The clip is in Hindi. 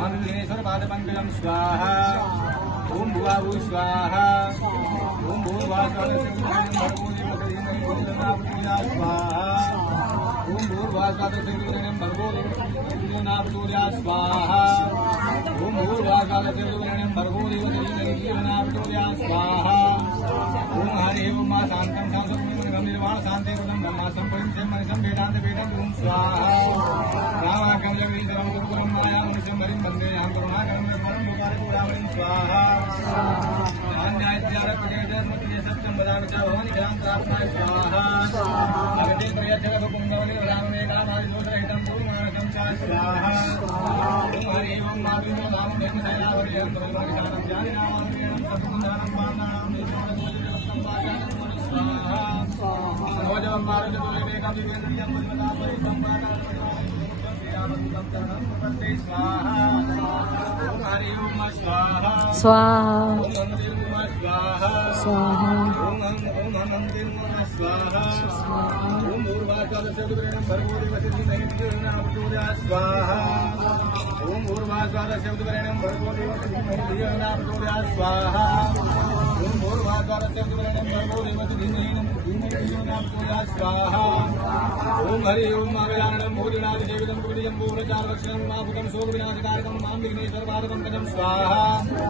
ओम विघ्नेश्वर पादपंकजं स्वाहा ओम भुवाभुः स्वाहा ओम भूर्भुवः स्वाहा ओम भूर्भुवः स्वाहा ओम भूर्भुवः स्वाहा ओम हरि ओम मा शांतं शांतं निर्वाण शांति गुणं ब्रह्मा संपरिं मनिषं वेदांत वेदं ओम स्वाहा रामाख्यं जगदीशं गुरुं माया मनिषं हरिं वन्दे अहं करुणाकरं निर्मलं लोकाय पुरावलिं स्वाहा अन्यायत्यारपदेशमुद्रे सत्यं वदामि च भवानि ज्ञानं प्राप्ताय स्वाहा भगवते प्रियजनकुन्दवनि राममेकानादिदोषरहितं पूर्णमानसं च स्वाहा ओम हरि ओम माधुर्यं नाम ब्रह्मशैलावरियं ब्रह्मविधानं ज्ञानिनामं सत्कुन्दानं पावनानां स्वाहा स्वाहा ओम भूर्भास्वादशब्दवरेण्यं भर्गो देवस्य धीमहि स्वाहा ओम भूर्भास्वादशब्दवरेण्यं भर्गो देवस्य धीमहि स्वाहा ओम हरि ओम अभिलाषणं भोजनादिसेवितं कुटिजं पूर्णचारलक्षणं मापुकं शोकविनाशकारकं मां विघ्नेश्वर पादपंकजं स्वाहा।